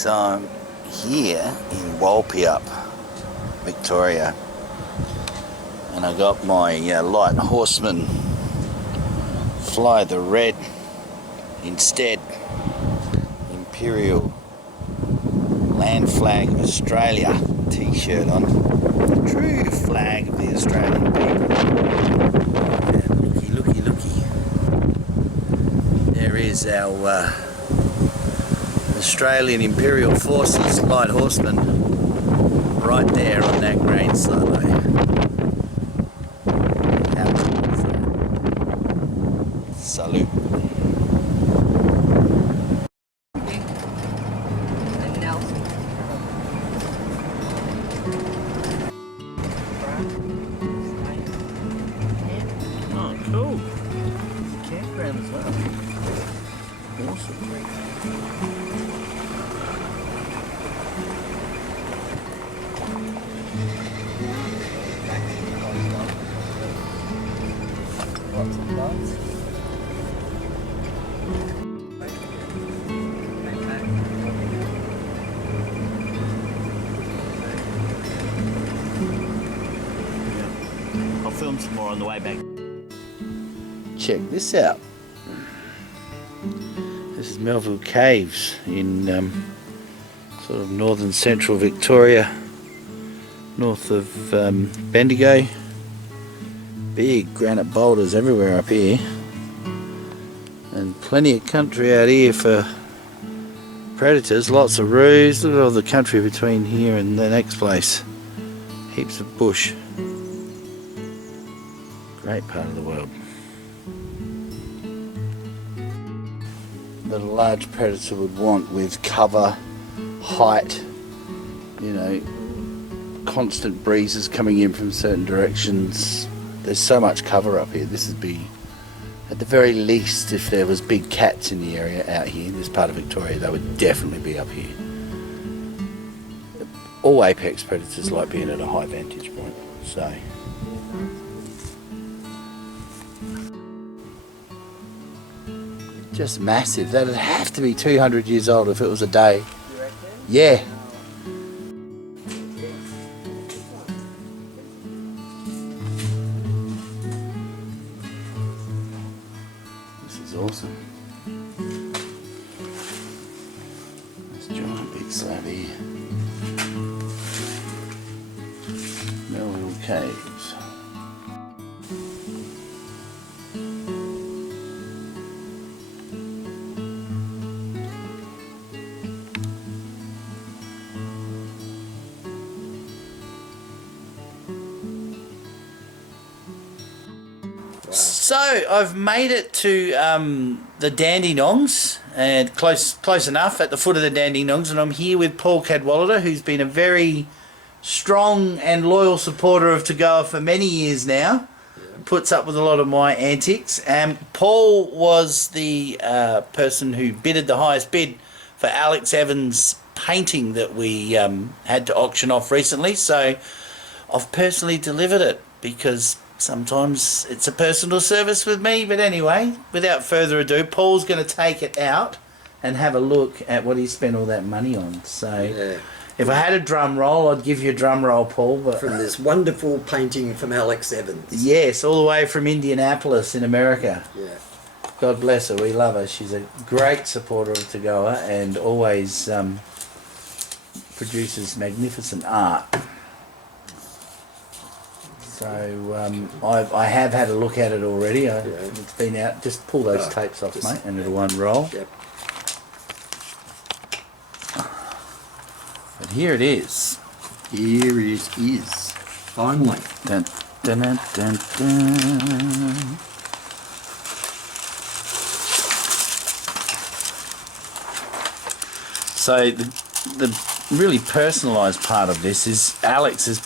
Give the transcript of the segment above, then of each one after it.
So I'm here in Walpiup, Victoria, and I got my light horseman Fly the Red instead, Imperial Land Flag of Australia t-shirt on, the true flag of the Australian people. And looky, there is our Australian Imperial Forces light horseman right there on that grain silo. Salute. Oh, cool. Campground as well. Awesome. Lots of plants. I'll film some more on the way back. Check this out. This is Melville Caves in sort of northern central Victoria, north of Bendigo. Big granite boulders everywhere up here, and plenty of country out here for predators. Lots of roos. Look at all the country between here and the next place. Heaps of bush. Great part of the world. That a large predator would want with cover, height, you know, constant breezes coming in from certain directions. There's so much cover up here. This would be, at the very least, if there was big cats in the area out here, in this part of Victoria, they would definitely be up here. All apex predators like being at a high vantage point, so. Just massive. That'd have to be 200 years old if it was a day. You reckon? Yeah. Awesome. This giant big slab here. Melville Caves. So I've made it to the Dandenongs, and close enough at the foot of the Dandenongs, and I'm here with Paul Cadwallader, who's been a very strong and loyal supporter of Tagoa for many years now. Yeah. Puts up with a lot of my antics. Paul was the person who bidded the highest bid for Alex Evans' painting that we had to auction off recently, so I've personally delivered it because sometimes it's a personal service with me. But anyway, without further ado, Paul's going to take it out and have a look at what he spent all that money on. So yeah. If I had a drum roll, I'd give you a drum roll, Paul. But from this wonderful painting from Alex Evans. Yes, all the way from Indianapolis in America. Yeah. God bless her, we love her. She's a great supporter of Tagoa and always produces magnificent art. So I have had a look at it already. It's been out. Just pull those tapes off, mate, and it'll unroll. Yep. But here it is. Here it is. Finally. Dun, dun, dun, dun, dun. So the really personalised part of this is Alex is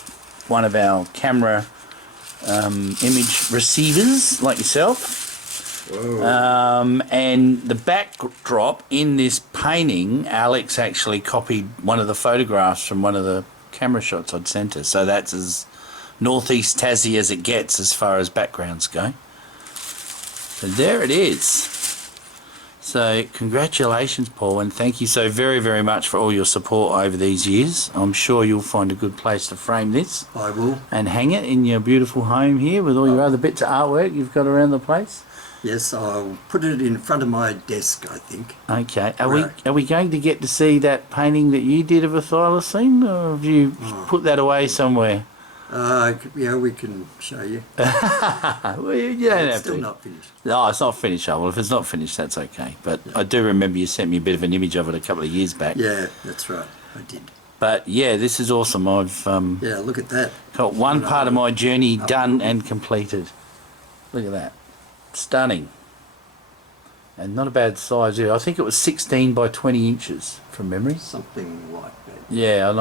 one of our camera image receivers like yourself. And the backdrop in this painting, Alex actually copied one of the photographs from one of the camera shots I'd sent her. So that's as northeast Tassie as it gets as far as backgrounds go. So there it is. So congratulations, Paul, and thank you so very, very much for all your support over these years. I'm sure you'll find a good place to frame this. I will. And hang it in your beautiful home here with all your other bits of artwork you've got around the place. Yes, I'll put it in front of my desk, I think. Okay. Are Right. we going to get to see that painting that you did of a thylacine, or have you put that away somewhere? Yeah, we can show you. Well, you don't It's have still to. not finished. No, it's not finished. Oh, well, if it's not finished, that's okay. But I do remember you sent me a bit of an image of it a couple of years back. Yeah, that's right. I did. But yeah, this is awesome. I've Yeah, look at that. got one part of my journey done and completed. Look at that. Stunning. And not a bad size either. I think it was 16 by 20 inches from memory. Something like that. Yeah, I'm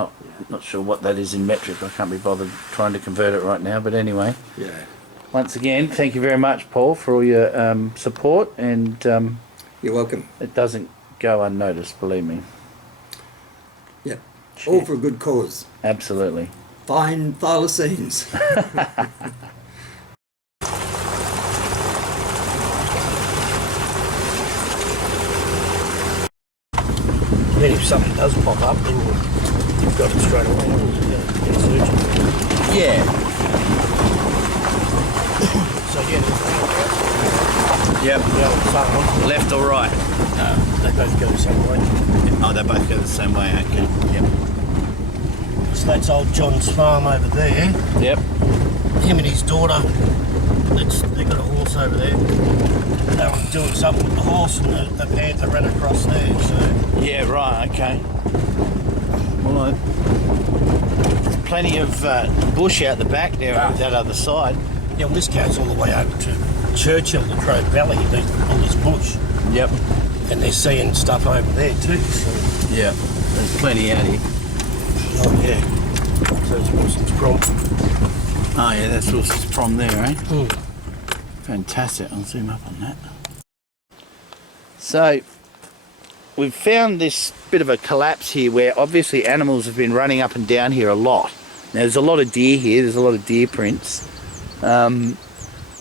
not sure what that is in metric. I can't be bothered trying to convert it right now. But anyway, Yeah. once again, thank you very much, Paul, for all your support. And You're welcome. it doesn't go unnoticed, believe me. Yeah. All for a good cause. Absolutely. Fine thylacines. Then if something does pop up, then you've got it straight away. Get searching. Yeah. So yeah, Yep. the old farm, Left or right? they both go the same way. Oh, they both go the same way. Okay. Yep. So that's old John's farm over there. Yep. Him and his daughter, they got a horse over there. They were doing something with the horse, and the panther ran across there. So Yeah. Right. Okay. Well, there's plenty of bush out the back there over that other side. yeah, well, this goes all the way over to Churchill, the Crow Valley, all this bush, Yep. and they're seeing stuff over there too. So, Yeah. There's plenty out here. oh yeah, so it's Wilson's Prom. Oh yeah, that's Wilson's Prom there, eh? Mm. Fantastic. I'll zoom up on that. So, we've found this bit of a collapse here where obviously animals have been running up and down here a lot. Now, there's a lot of deer here. There's a lot of deer prints.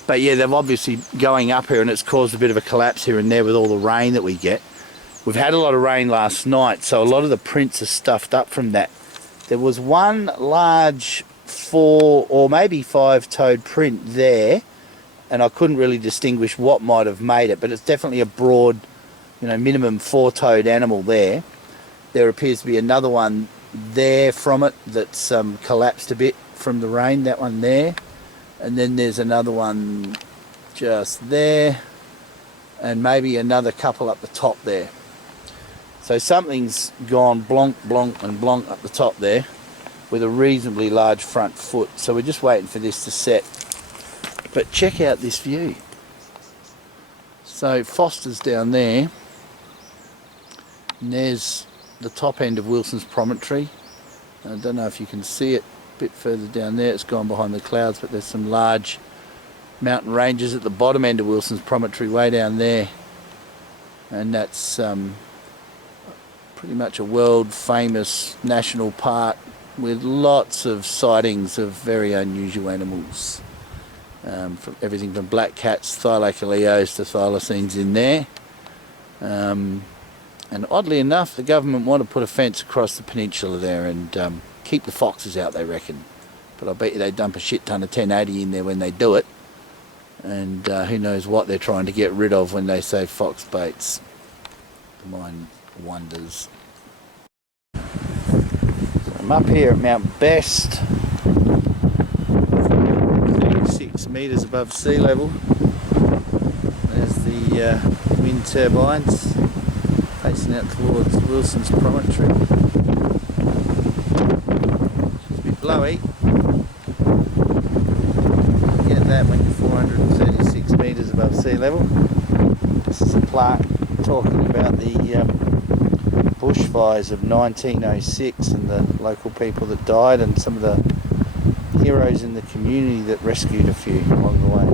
But yeah, they're obviously going up here and it's caused a bit of a collapse here and there with all the rain that we get. We've had a lot of rain last night, so a lot of the prints are stuffed up from that. There was one large 4 or maybe 5-toed print there, and I couldn't really distinguish what might have made it, but it's definitely a broad, minimum 4-toed animal there. There appears to be another one there from it that's collapsed a bit from the rain, that one there. And then there's another one just there, and maybe another couple up the top there. So something's gone blonk, blonk and blonk up the top there with a reasonably large front foot. So we're just waiting for this to set. But check out this view. So Foster's down there, and there's the top end of Wilson's Promontory. I don't know if you can see it a bit further down there. It's gone behind the clouds, but there's some large mountain ranges at the bottom end of Wilson's Promontory way down there. And that's pretty much a world famous national park with lots of sightings of very unusual animals. From everything from black cats, thylacoleos to thylacines in there. And oddly enough, the government want to put a fence across the peninsula there and keep the foxes out, they reckon. But I bet you they dump a shit ton of 1080 in there when they do it. And who knows what they're trying to get rid of when they say fox baits. The mind wonders. So I'm up here at Mount Best, 36 metres above sea level. There's the wind turbines facing out towards Wilson's Promontory. It's a bit blowy. You get that when you're 436 metres above sea level. This is a plaque talking about the bushfires of 1906 and the local people that died and some of the heroes in the community that rescued a few along the way.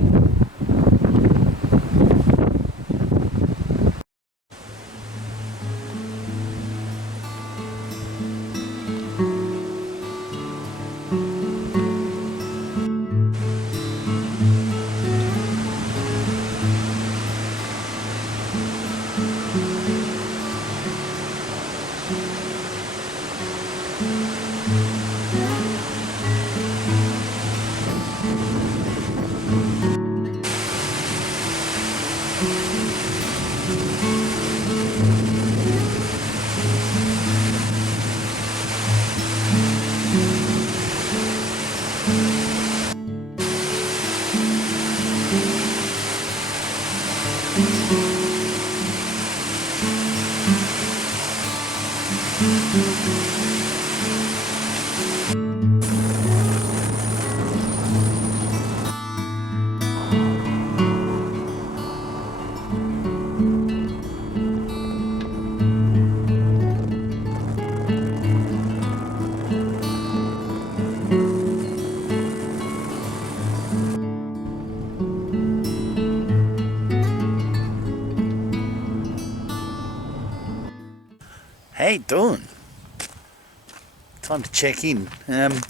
How you doing? Time to check in. I'm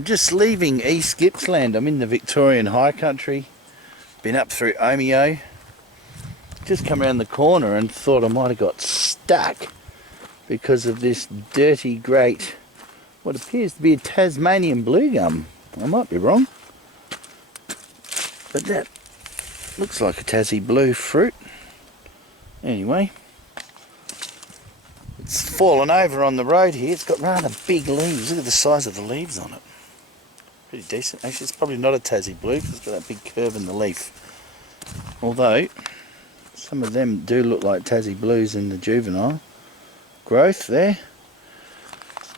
just leaving East Gippsland. I'm in the Victorian High Country. Been up through Omeo. Just come around the corner and thought I might have got stuck because of this dirty, great, what appears to be a Tasmanian blue gum. I might be wrong, but that looks like a Tassie blue fruit. Anyway, it's fallen over on the road here. It's got rather big leaves. Look at the size of the leaves on it. Pretty decent. Actually, it's probably not a Tassie blue because it's got that big curve in the leaf. Although, some of them do look like Tassie blues in the juvenile growth there.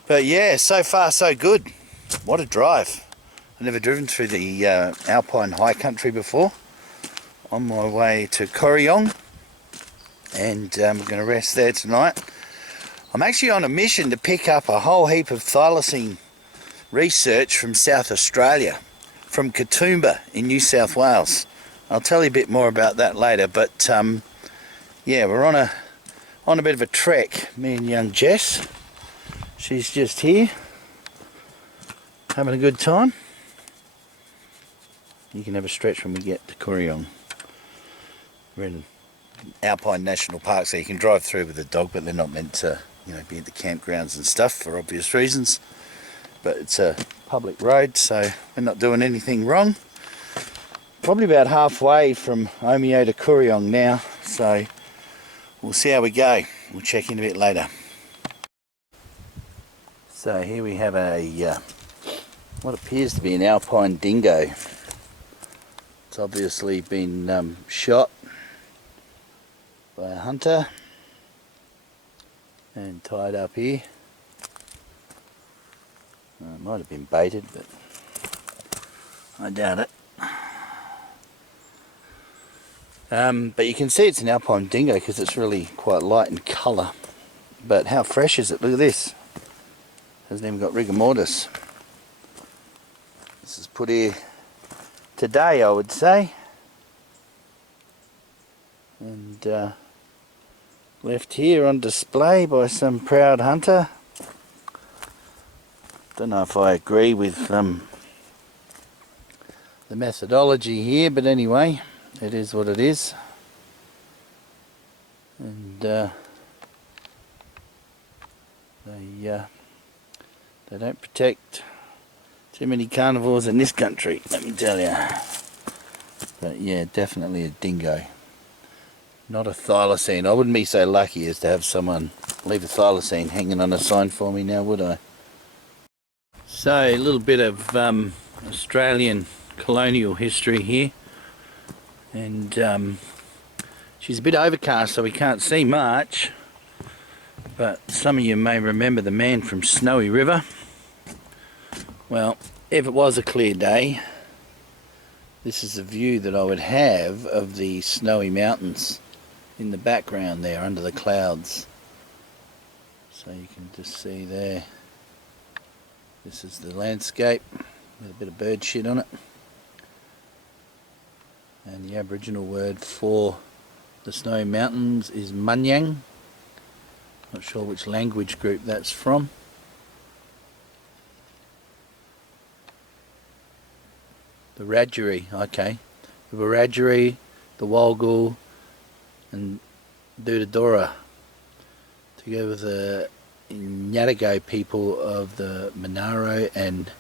But yeah, so far so good. What a drive. I've never driven through the Alpine high country before. On my way to Corryong, and I'm going to rest there tonight. I'm actually on a mission to pick up a whole heap of thylacine research from South Australia, from Katoomba in New South Wales. I'll tell you a bit more about that later, but yeah, we're on a bit of a trek, me and young Jess. She's just here, having a good time. You can have a stretch when we get to Corryong. We're in Alpine National Park, so you can drive through with a dog, but they're not meant to, you know, be at the campgrounds and stuff for obvious reasons. But it's a public road, so we're not doing anything wrong. Probably about halfway from Omeo to Corryong now, so we'll see how we go. We'll check in a bit later. So here we have a what appears to be an Alpine dingo. It's obviously been shot by a hunter and tied up here. It might have been baited, but I doubt it. But you can see it's an Alpine dingo because it's really quite light in colour. But how fresh is it? Look at this. Hasn't even got rigor mortis. This is put here today, I would say. And left here on display by some proud hunter. Don't know if I agree with the methodology here, but anyway, it is what it is. And they don't protect too many carnivores in this country, let me tell you. But yeah, definitely a dingo. Not a thylacine. I wouldn't be so lucky as to have someone leave a thylacine hanging on a sign for me now, would I? So, a little bit of Australian colonial history here. And she's a bit overcast, so we can't see much. But some of you may remember the man from Snowy River. Well, if it was a clear day, this is a view that I would have of the Snowy Mountains in the background there under the clouds. So you can just see there. This is the landscape with a bit of bird shit on it. And the Aboriginal word for the Snowy Mountains is Munyang. Not sure which language group that's from. The Wiradjuri, okay. The Wiradjuri, the Walgal and Doodadora, together with the Nyadago people of the Monaro and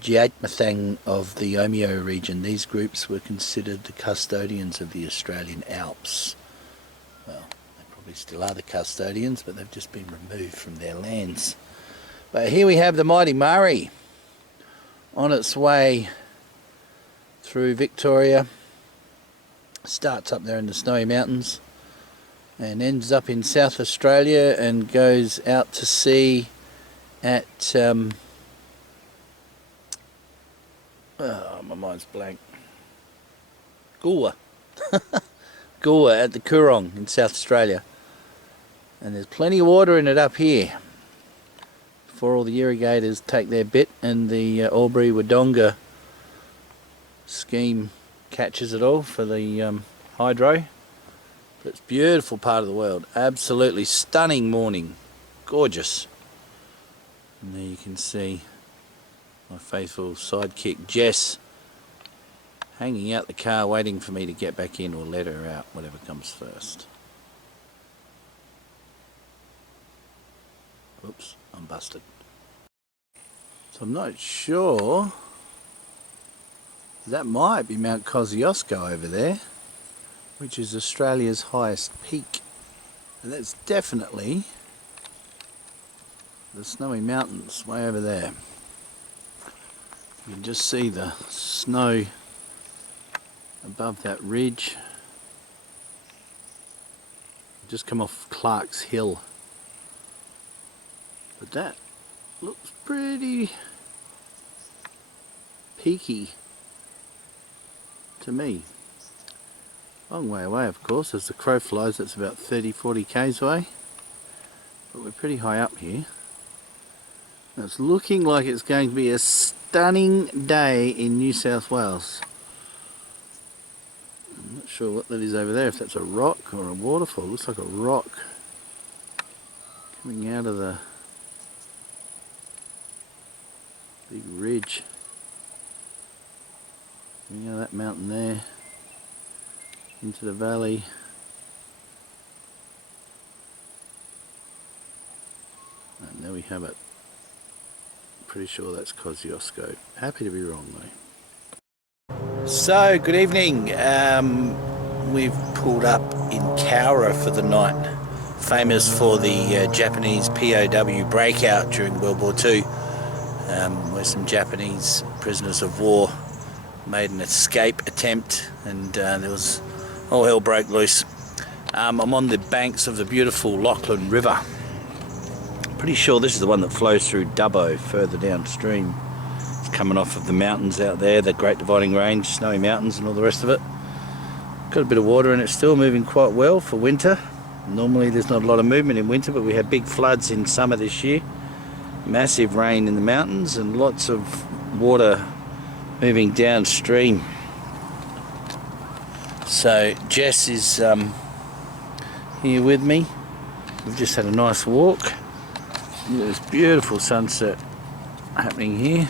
Djatmathang of the Omeo region. These groups were considered the custodians of the Australian Alps. Well, they probably still are the custodians, but they've just been removed from their lands. But here we have the mighty Murray on its way through Victoria, starts up there in the Snowy Mountains and ends up in South Australia and goes out to sea at my mind's blank. Goolwa. Goolwa at the Coorong in South Australia. And there's plenty of water in it up here before all the irrigators take their bit and the Albury-Wodonga scheme catches it all for the hydro. But it's a beautiful part of the world. Absolutely stunning morning. Gorgeous. And there you can see my faithful sidekick Jess hanging out the car waiting for me to get back in or let her out, whatever comes first. Oops, I'm busted. So I'm not sure. That might be Mount Kosciuszko over there, which is Australia's highest peak. And that's definitely the Snowy Mountains way over there. You can just see the snow above that ridge. Just come off Clark's Hill. But that looks pretty peaky to me. Long way away, of course. As the crow flies, it's about 30-40 k's away. But we're pretty high up here. And it's looking like it's going to be a stunning day in New South Wales. I'm not sure what that is over there, if that's a rock or a waterfall. It looks like a rock coming out of the big ridge. Coming out of that mountain there into the valley. And there we have it. Pretty sure that's Kosciuszko. Happy to be wrong though. So, good evening. We've pulled up in Cowra for the night. Famous for the Japanese POW breakout during World War II, where some Japanese prisoners of war made an escape attempt and there was all hell broke loose. I'm on the banks of the beautiful Lachlan River. Pretty sure this is the one that flows through Dubbo further downstream. It's coming off of the mountains out there, the Great Dividing Range, Snowy Mountains and all the rest of it. Got a bit of water in it still, moving quite well for winter. Normally there's not a lot of movement in winter, but we had big floods in summer this year. Massive rain in the mountains and lots of water moving downstream. So Jess is here with me. We've just had a nice walk. There's beautiful sunset happening here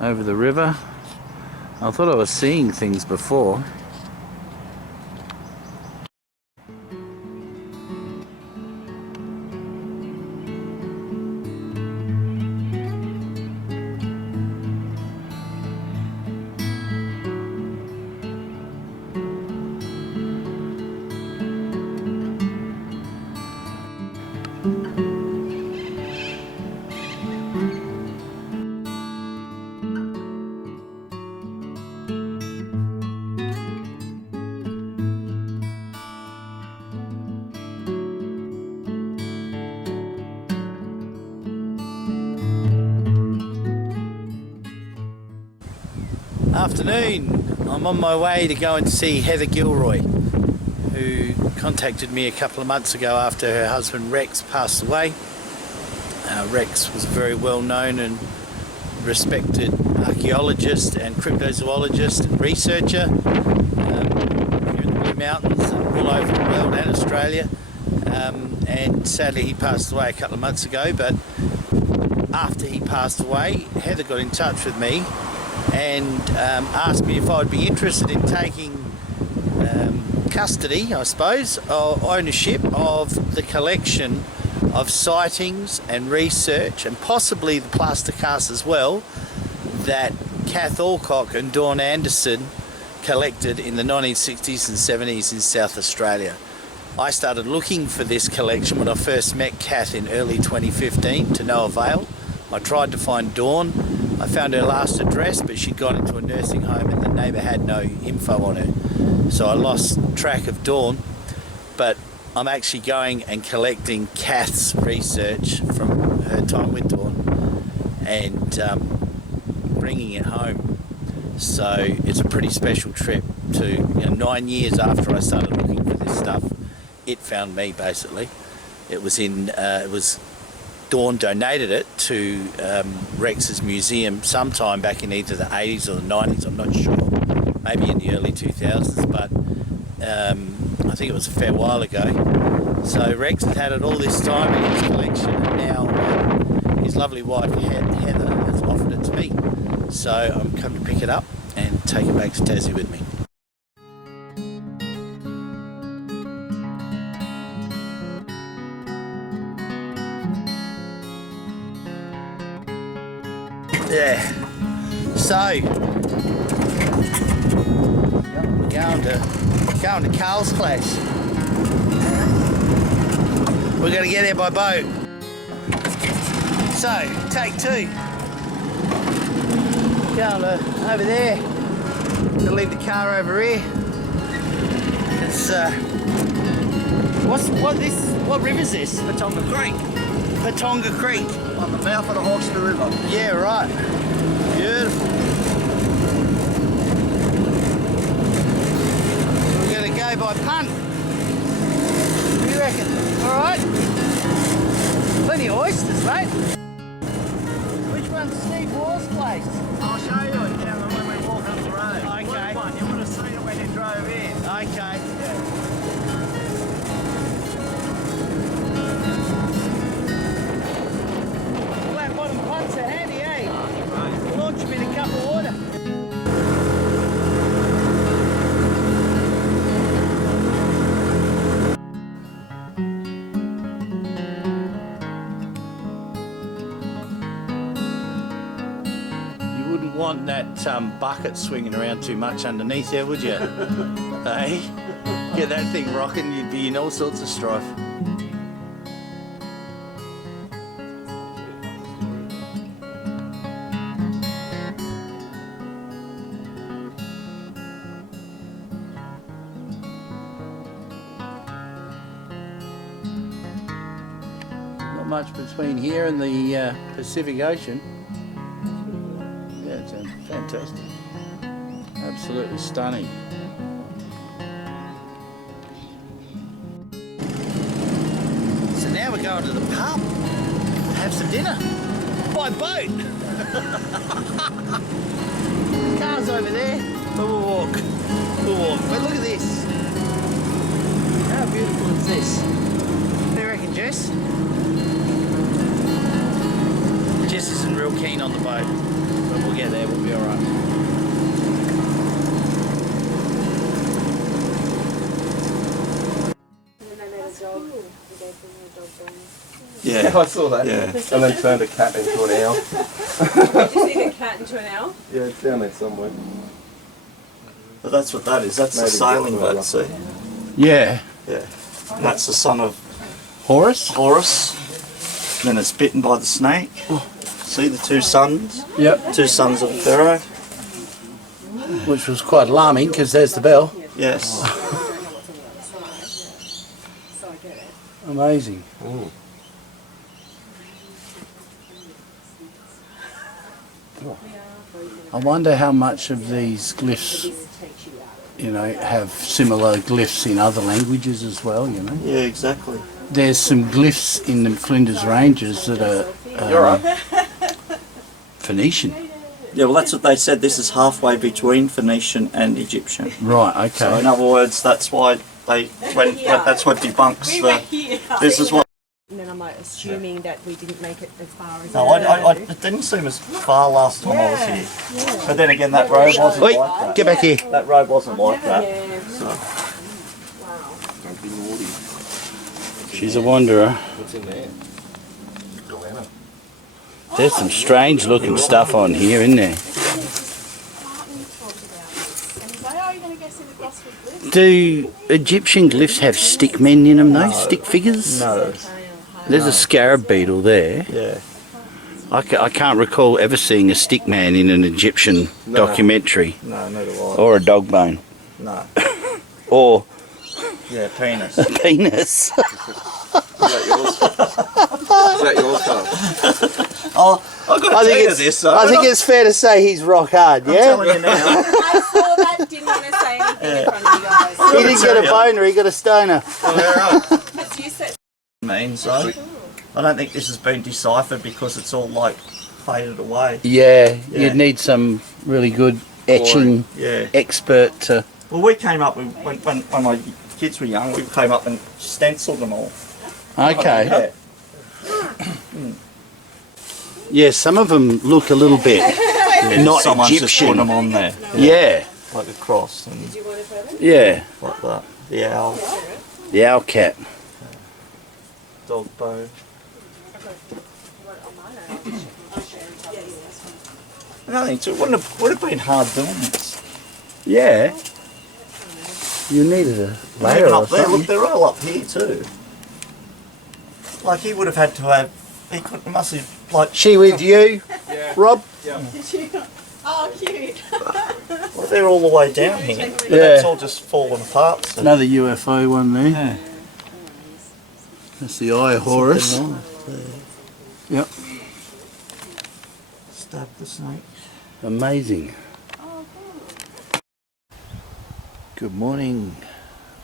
over the river. I thought I was seeing things before. Afternoon. I'm on my way to go and see Heather Gilroy, who contacted me a couple of months ago after her husband Rex passed away. Rex was a very well known and respected archaeologist and cryptozoologist and researcher here in the Blue Mountains and all over the world and Australia. And sadly he passed away a couple of months ago, but after he passed away, Heather got in touch with me and asked me if I would be interested in taking custody, I suppose, or ownership of the collection of sightings and research, and possibly the plaster casts as well, that Kath Alcock and Dawn Anderson collected in the 1960s and 70s in South Australia. I started looking for this collection when I first met Kath in early 2015 to no avail. I tried to find Dawn I found her last address, but she'd gone into a nursing home and the neighbour had no info on her. So I lost track of Dawn, but I'm actually going and collecting Kath's research from her time with Dawn and bringing it home. So it's a pretty special trip to, 9 years after I started looking for this stuff, it found me basically. It was Dawn donated it to Rex's museum sometime back in either the 80s or the 90s, I'm not sure, maybe in the early 2000s, but I think it was a fair while ago. So Rex has had it all this time in his collection, and now his lovely wife Heather has offered it to me. So I'm coming to pick it up and take it back to Tassie with me. Yeah, so going to Carl's place. We're going to get there by boat. So, take two. Going over there. Gonna leave the car over here. It's what river is this? Patonga Creek, Patonga Creek. on the mouth of the Hawkesbury River. Yeah, right. Beautiful. We're going to go by punt. What do you reckon? All right. Plenty of oysters, mate. Which one's Steve Waugh's place? I'll show you it down when we walk up the road. Okay. One, you would have seen it when you drove in. Okay. Flat bottom punts are handy, eh? Launch them in a cup of water. You wouldn't want that bucket swinging around too much underneath there, would you? Hey? Get that thing rocking, you'd be in all sorts of strife. Not much between here and the Pacific Ocean. Yeah, it's fantastic. Absolutely stunning. So now we're going to the pub to have some dinner. By boat. Car's over there, but we'll walk. But look at this. How beautiful is this? What do you reckon, Jess? Jess isn't real keen on the boat, but we'll get there, we'll be alright. Yeah, I saw that. Yeah. And then turned a cat into an owl. Did you see the cat into an owl? Yeah, it's down there somewhere. But that's what that is. That's Maybe the sailing Gilroy, boat, see? Yeah. Yeah. And that's the son of Horus? Horus. Then it's bitten by the snake. See the two sons? Yep. Two sons of Pharaoh. Which was quite alarming because there's the bell. Yes. Amazing. I wonder how much of these glyphs, have similar glyphs in other languages as well, Yeah, exactly. There's some glyphs in the Flinders Ranges that are Phoenician. Yeah, well that's what they said. This is halfway between Phoenician and Egyptian. Right, okay. So in other words, that's why they went. That's what debunks the. This is what. And then I'm assuming that we didn't make it as far as. No, it didn't seem as far last time I was here. But then again, that road wasn't Wait, like that. get back here. That road wasn't like that. Yeah. So. Wow. Don't be naughty. She's a wanderer. What's in there? Joanna. There's some strange looking stuff on here, isn't there? Do Egyptian glyphs have stick men in them though? Stick figures? No. There's a scarab beetle there. Yeah. I can't recall ever seeing a stick man in an Egyptian documentary. No, neither do I. Or a dog bone. No. Or Yeah, penis. a penis. Is that yours? Is that yours, Carl? Oh, I've got to tell you this, though. I think it's fair to say he's rock hard, I'm yeah? telling you now. I saw that, didn't want to say anything in front of you guys. He didn't get a boner, he got a stoner. Because you said Means though, I don't think this has been deciphered because it's all like faded away. Yeah, Yeah. you'd need some really good etching Yeah. expert to... Well, we came up with, when my kids were young, we came up and stenciled them all. Okay. Yeah. Yeah, some of them look a little bit not Someone's just put Egyptian. them on there. Yeah, Like a cross and yeah. like that. The owl, The owl cat. dog bone. I think it would have been hard doing this. Yeah. You needed a layer Even or up there, something. look, they're all up here too. Like he would have had to have, must have, like, She with you, Rob? oh, cute. well, they're all the way down here. But that's all just falling apart. So. Another UFO one there. Yeah. That's the Eye of Horus. Yep. Stab the snake. Amazing. Good morning.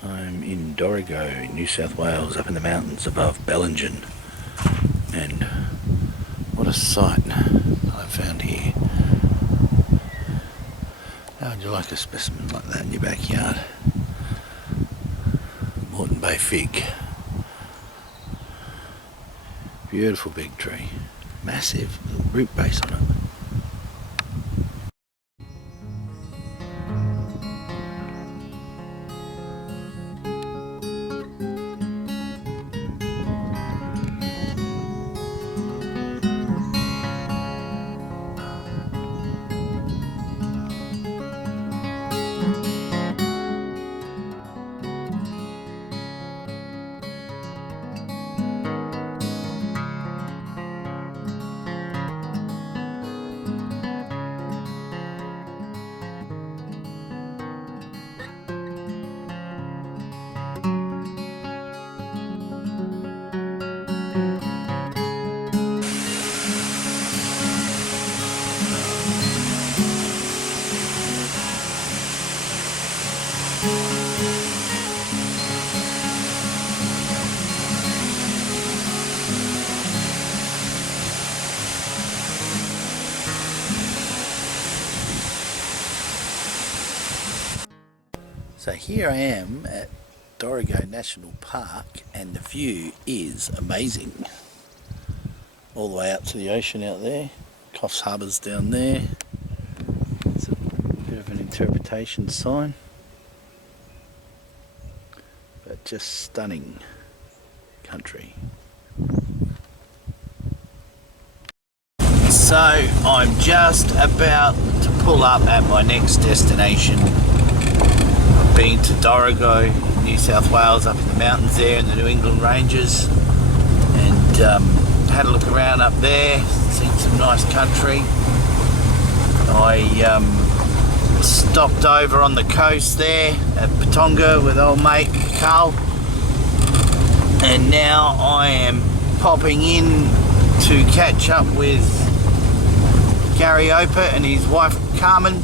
I'm in Dorrigo, New South Wales, up in the mountains above Bellingen. And what a sight I found here. How would you like a specimen like that in your backyard? Moreton Bay fig. Beautiful big tree. Massive little root base on it. So here I am at Dorrigo National Park and the view is amazing. All the way out to the ocean out there. Coffs Harbour's down there. It's a bit of an interpretation sign. But just stunning country. So I'm just about to pull up at my next destination. Been to Dorrigo, New South Wales, up in the mountains there in the New England Ranges, and had a look around up there, seen some nice country. I stopped over on the coast there at Patonga with old mate Carl, and now I am popping in to catch up with Gary Opit and his wife Carmen.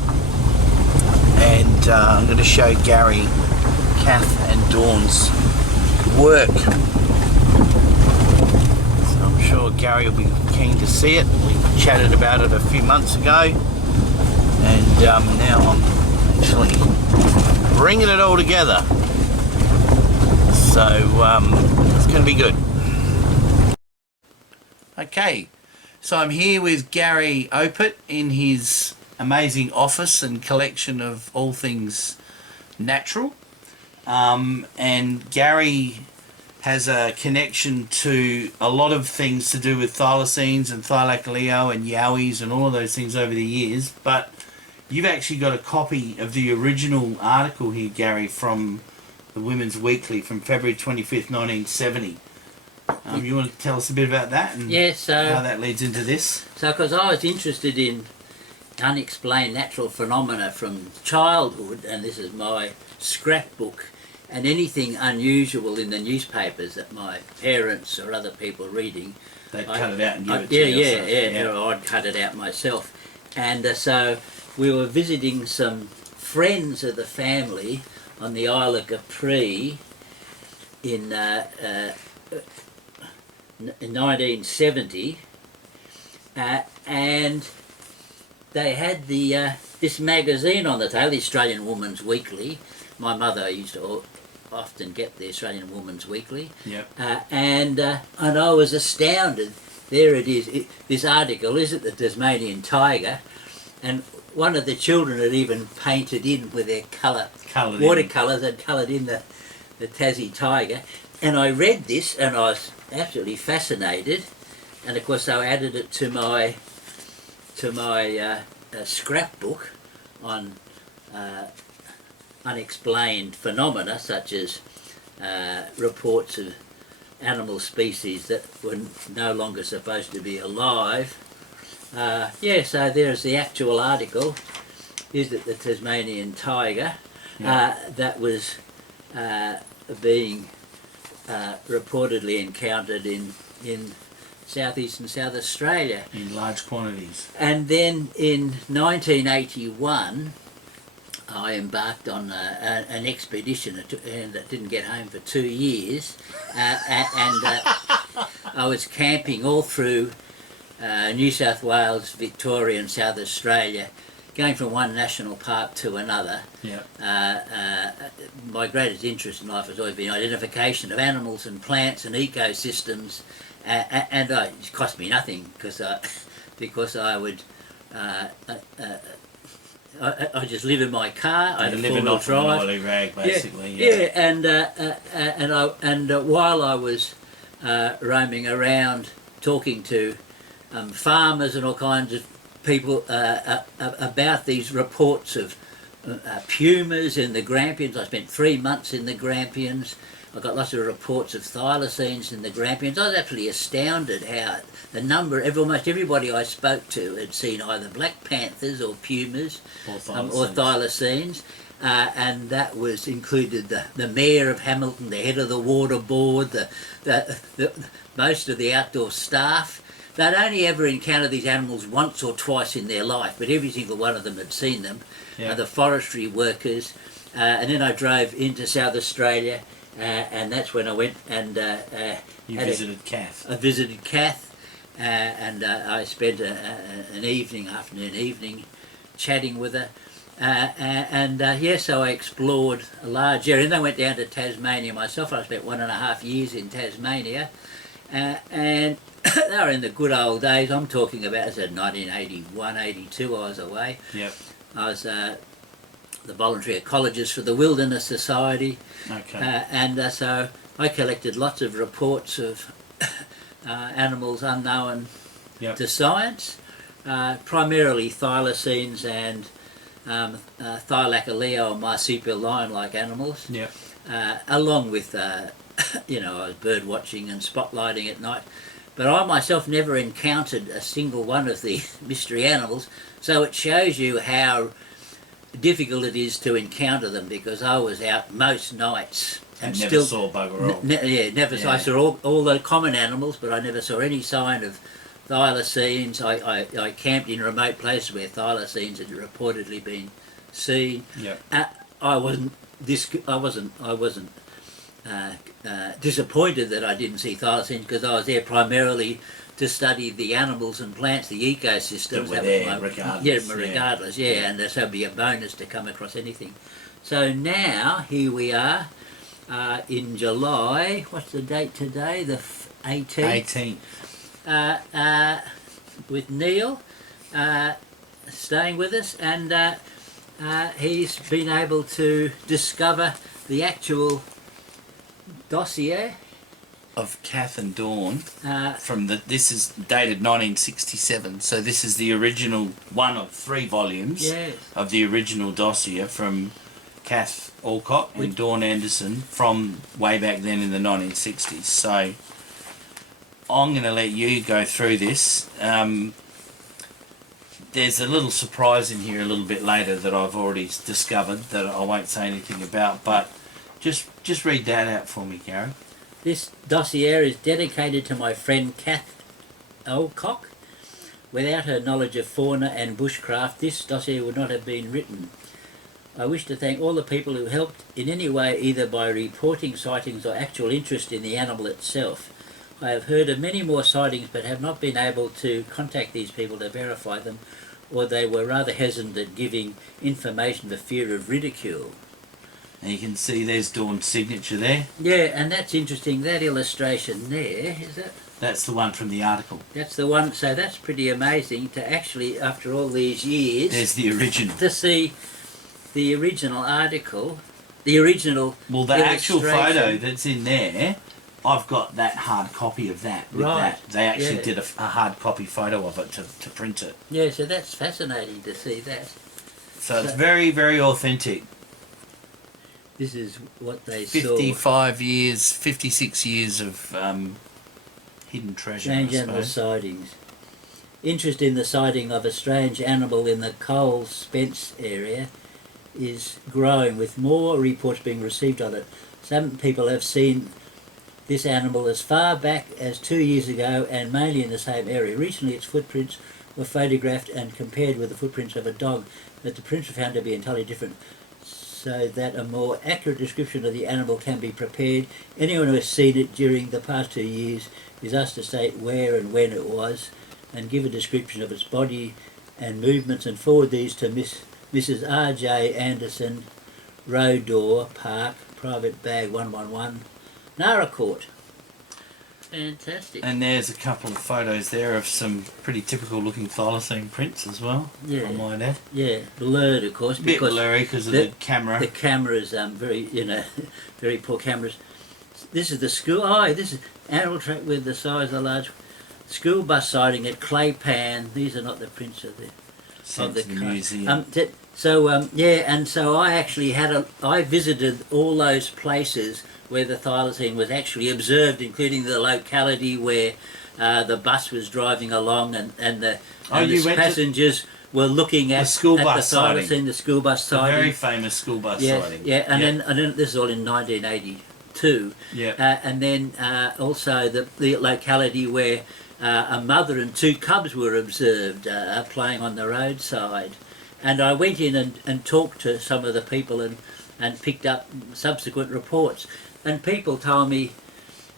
And I'm going to show Gary, Kath and Dawn's work. So I'm sure Gary will be keen to see it. We chatted about it a few months ago. And now I'm actually bringing it all together. So it's going to be good. Okay, so I'm here with Gary Opit in his amazing office and collection of all things natural, and Gary has a connection to a lot of things to do with thylacines and thylacine and yowies and all of those things over the years, but you've actually got a copy of the original article here, Gary, from the Women's Weekly from February 25th 1970, You want to tell us a bit about that and Yeah, so how that leads into this? because I was interested in unexplained natural phenomena from childhood, and this is my scrapbook, and anything unusual in the newspapers that my parents or other people reading, They'd cut it out and give it yeah, to you. yeah, or I'd cut it out myself. And so we were visiting some friends of the family on the Isle of Capri in 1970, and they had this magazine on the tail, the Australian Woman's Weekly. My mother used to often get the Australian Woman's Weekly. Yep. And I was astounded. There it is. This article, is it the Tasmanian tiger? And one of the children had even painted in with their watercolours. They'd coloured in the Tassie tiger. And I read this, and I was absolutely fascinated. And of course, I added it to my scrapbook on unexplained phenomena, such as reports of animal species that were no longer supposed to be alive. So there's the actual article. Is it the Tasmanian tiger? That was being reportedly encountered in southeast and South Australia. In large quantities. And then in 1981, I embarked on an expedition and that didn't get home for 2 years, and I was camping all through New South Wales, Victoria and South Australia, going from one national park to another. Yep. My greatest interest in life has always been identification of animals and plants and ecosystems, and it cost me nothing because I would I just live in my car. I had a four-wheel drive. An rag, basically. And while I was roaming around talking to farmers and all kinds of people about these reports of pumas in the Grampians. I spent 3 months in the Grampians. I got lots of reports of thylacines in the Grampians. I was absolutely astounded how the number, almost everybody I spoke to had seen either black panthers or pumas or thylacines. And that was included the mayor of Hamilton, the head of the water board, the most of the outdoor staff. They'd only ever encountered these animals once or twice in their life, but every single one of them had seen them. The forestry workers. And then I drove into South Australia, and that's when I went and you visited Kath. I visited Kath, and I spent an afternoon evening chatting with her. So I explored a large area. And then I went down to Tasmania myself. I spent 1.5 years in Tasmania, and they were in the good old days. I'm talking about, as I said, 1981, 82. I was away. Yep. I was the voluntary ecologist for the Wilderness Society. Okay. So I collected lots of reports of animals unknown to science, primarily thylacines and Thylacoleo or marsupial lion-like animals. Yep. Along with, I was bird watching and spotlighting at night. But I myself never encountered a single one of the mystery animals, so it shows you how difficult it is to encounter them, because I was out most nights and never still saw bugger all. Never. I saw all the common animals, but I never saw any sign of thylacines. I camped in remote places where thylacines had reportedly been seen. Yep. I wasn't disappointed that I didn't see thylacines, because I was there primarily to study the animals and plants, the ecosystems. That were there regardless. And so it'd be a bonus to come across anything. So now, here we are in July. What's the date today? The 18th. 18th. With Neil staying with us, and he's been able to discover the actual dossier Of Kath and Dawn. This is dated 1967, so this is the original one of 3 volumes of the original dossier from Kath Alcock and Dawn Anderson from way back then in the 1960s. So I'm going to let you go through this. There's a little surprise in here a little bit later that I've already discovered that I won't say anything about, but just read that out for me, Gary. This dossier is dedicated to my friend Kath Alcock. Without her knowledge of fauna and bushcraft, this dossier would not have been written. I wish to thank all the people who helped in any way, either by reporting sightings or actual interest in the animal itself. I have heard of many more sightings but have not been able to contact these people to verify them, or they were rather hesitant at giving information for fear of ridicule. And you can see there's Dawn's signature there. Yeah, and that's interesting, that illustration there, is that? That's the one from the article. That's the one, so that's pretty amazing to actually, after all these years... There's the original. To see the original article, the original Well, the actual photo that's in there, I've got that hard copy of that. With Right. That. They actually Yeah. did a hard copy photo of it to print it. Yeah, so that's fascinating to see that. So it's very, very authentic. This is what they 55 years, 56 years of hidden treasure, Strange I animal suppose. sightings. Interest in the sighting of a strange animal in the Cole Spence area is growing, with more reports being received on it. Some people have seen this animal as far back as 2 years ago and mainly in the same area. Recently its footprints were photographed and compared with the footprints of a dog, but the prints were found to be entirely different, so that a more accurate description of the animal can be prepared. Anyone who has seen it during the past 2 years is asked to state where and when it was and give a description of its body and movements, and forward these to Mrs. R.J. Anderson, Road Door Park, Private Bag 111, Nara Court. Fantastic. And there's a couple of photos there of some pretty typical looking thylacine prints as well, Yeah. I might add. Yeah, blurred of course, A bit because blurry because of the camera. the camera's very, very poor cameras. This is the school, this is animal track with the size of a large school bus sighting at Claypan. These are not the prints of the Sent to the car. museum. And so I actually I visited all those places where the thylacine was actually observed, including the locality where the bus was driving along and the passengers were looking at school the bus sighting. thylacine, the school bus A sighting. very famous school bus sighting. Yeah, and then this is all in 1982. Yeah. And then also the locality where a mother and 2 cubs were observed playing on the roadside. And I went in and talked to some of the people and picked up subsequent reports. And people told me,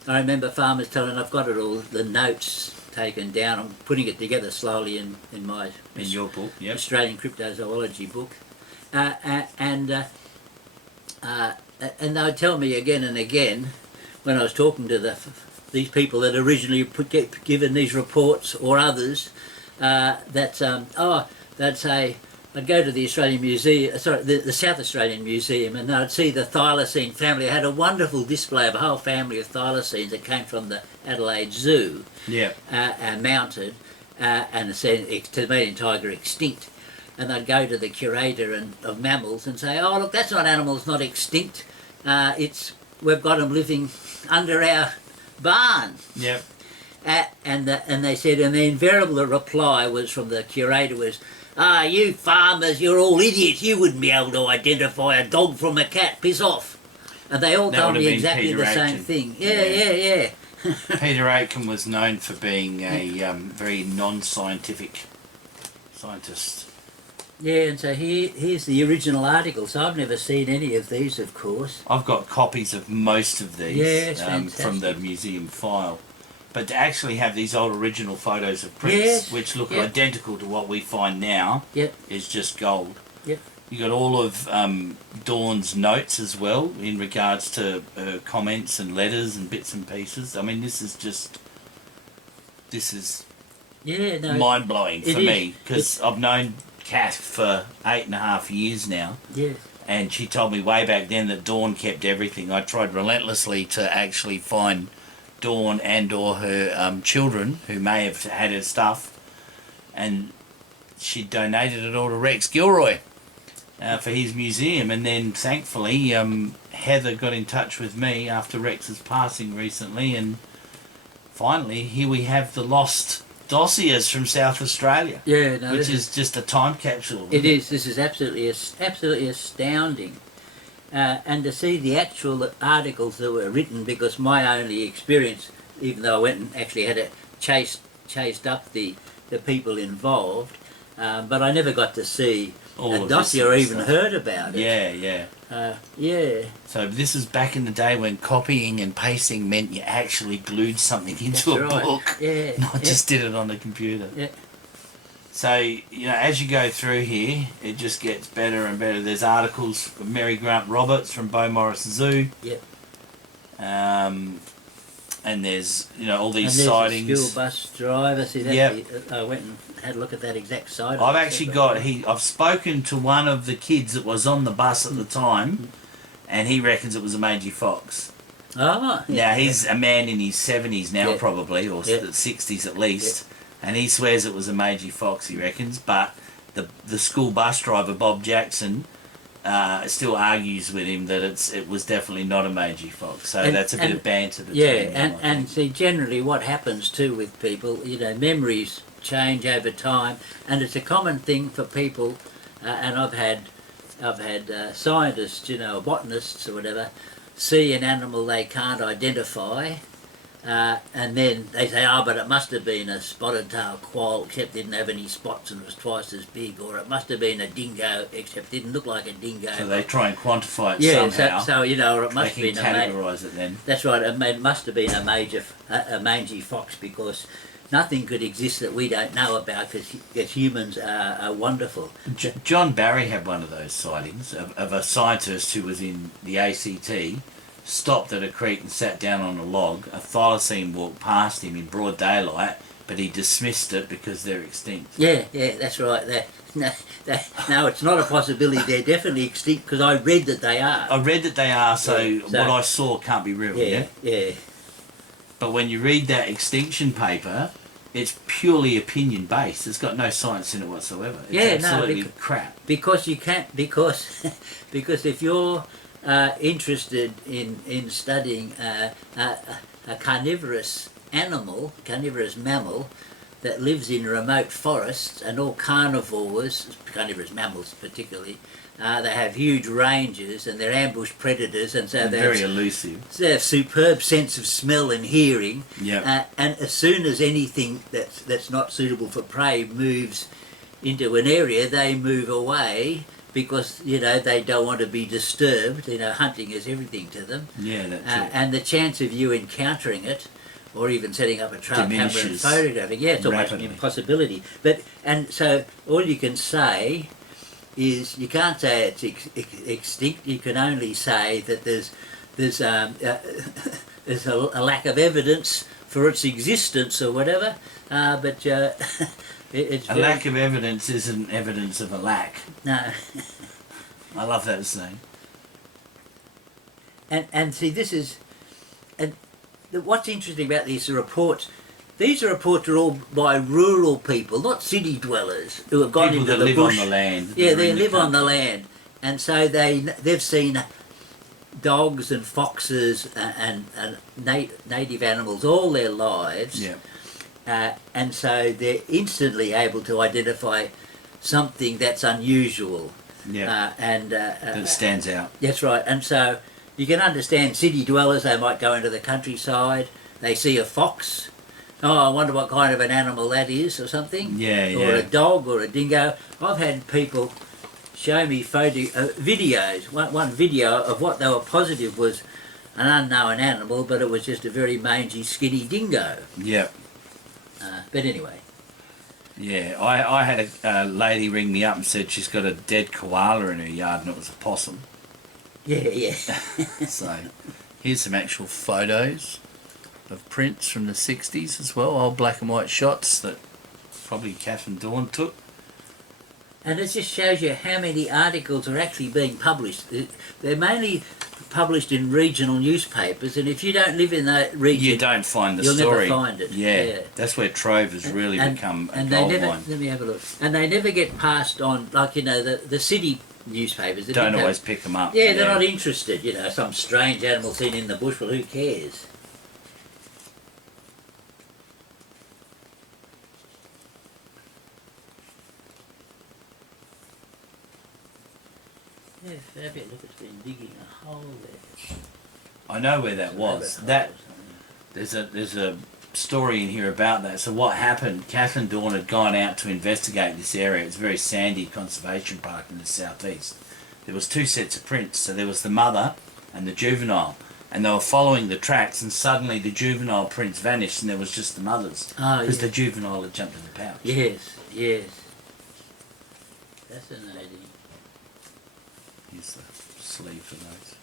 I remember farmers telling, I've got it all, the notes taken down. I'm putting it together slowly in my In your book, yep. Australian cryptozoology book. And they would tell me again and again, when I was talking to these people that originally given these reports or others, they'd say, I'd go to the Australian Museum, the South Australian Museum, and I'd see the thylacine family. They had a wonderful display of a whole family of thylacines that came from the Adelaide Zoo, Yeah. mounted, and said Tasmanian tiger extinct. And they'd go to the curator of mammals and say, oh look, that's not animals not extinct, we've got them living under our barn. Yep. And they said, and the invariable reply was from the curator was, you farmers, you're all idiots, you wouldn't be able to identify a dog from a cat, piss off. And they all That told would me have been exactly Peter the same Aitken. thing. Yeah. Peter Aitken was known for being a very non-scientific scientist. Yeah, and so here's the original article. So I've never seen any of these, of course. I've got copies of most of these Yes, from the museum file. But to actually have these old original photos of prints, Yes, which look yep. identical to what we find now, Yep. is just gold. Yep. You got all of Dawn's notes as well in regards to comments and letters and bits and pieces. I mean, this is Yeah, no. mind blowing it for is. me because I've known Kath for 8.5 years now. Yeah. And she told me way back then that Dawn kept everything. I tried relentlessly to actually find Dawn and or her children who may have had her stuff, and she donated it all to Rex Gilroy for his museum. And then thankfully Heather got in touch with me after Rex's passing recently and finally, here we have the lost dossiers from South Australia. Yeah, no, which is just a time capsule. It is. This is absolutely astounding. And to see the actual articles that were written, because my only experience, even though I went and actually had chased up the people involved, but I never got to see a dossier or even heard about it. Yeah. So this is back in the day when copying and pasting meant you actually glued something into a book, not just did it on the computer. Yeah. So, you know, as you go through here, it just gets better and better. There's articles from Mary Grant Roberts from Beaumaris Zoo. Yep. And there's, you know, all these and sightings. A school bus driver. See that? I went and had a look at that exact site. I've actually I've spoken to one of the kids that was on the bus at the time, and he reckons it was a mangy fox. Oh, yeah. Now, he's a man in his 70s now, probably, or 60s at least, and he swears it was a mangy fox, he reckons, but the school bus driver, Bob Jackson, still argues with him that it was definitely not a mangy fox. So that's a bit of banter between them. And see, generally what happens too with people, you know, memories change over time, and it's a common thing for people, and I've had scientists, you know, botanists or whatever, see an animal they can't identify, and then they say, oh, but it must have been a spotted tail quoll, except didn't have any spots and was twice as big, or it must have been a dingo, except didn't look like a dingo. So they try and quantify it somehow. So you know, or it must they have can been categorise it then. That's right. It must have been a mangy fox, because nothing could exist that we don't know about, because humans are wonderful. John Barry had one of those sightings of a scientist who was in the ACT, stopped at a creek and sat down on a log. A thylacine walked past him in broad daylight, but he dismissed it because they're extinct. Yeah, that's right. No, it's not a possibility. They're definitely extinct, because I read that they are. I read that they are, so what I saw can't be real, yeah? But when you read that extinction paper, it's purely opinion based. It's got no science in it whatsoever. It's absolutely crap. Because you can't, because if you're interested in studying a carnivorous mammal that lives in remote forests, and all carnivores, carnivorous mammals particularly, they have huge ranges and they're ambush predators, and so they're very elusive. They have superb sense of smell and hearing. Yeah. And as soon as anything that's not suitable for prey moves into an area, they move away, because, you know, they don't want to be disturbed. You know, hunting is everything to them. Yeah, that's it. And the chance of you encountering it, or even setting up a trail camera and photographing, it's almost an impossibility. And so all you can say is, you can't say it's extinct. You can only say that there's a lack of evidence for its existence or whatever. But it's a lack of evidence isn't evidence of a lack. No. I love that saying. And see, this is, and what's interesting about these reports. These reports are all by rural people, not city dwellers who have gone into the bush. People that live on the land. Yeah, they live on the land, and so they've seen dogs and foxes and native animals all their lives. Yeah. And so they're instantly able to identify something that's unusual. Yeah. That stands out. That's right. And so you can understand city dwellers, they might go into the countryside, they see a fox. Oh, I wonder what kind of an animal that is, or something. Yeah, or a dog or a dingo. I've had people show me videos, one video of what they were positive was an unknown animal, but it was just a very mangy, skinny dingo. Yeah. But anyway. Yeah, I had a lady ring me up and said she's got a dead koala in her yard and it was a possum. Yeah. So, here's some actual photos of prints from the 60s as well, old black and white shots that probably Kath and Dawn took. And it just shows you how many articles are actually being published. They're mainly published in regional newspapers, and if you don't live in that region, you don't find the you'll story. Never find it. Yeah, that's where Trove has really become a gold mine. Let me have a look. And they never get passed on, like, you know, the city newspapers. Don't always pick them up. Yeah, they're not interested. You know, some strange animal seen in the bush. Well, who cares? Yeah, Fabian, look, it's been digging a hole there. I know where that was. That there's a story in here about that. So what happened? Kath and Dawn had gone out to investigate this area. It's a very sandy conservation park in the southeast. There was 2 sets of prints. So there was the mother and the juvenile, and they were following the tracks. And suddenly the juvenile prints vanished, and there was just the mother's because the juvenile had jumped in the pouch. Yes, yes. Fascinating. Here's the sleeve for those.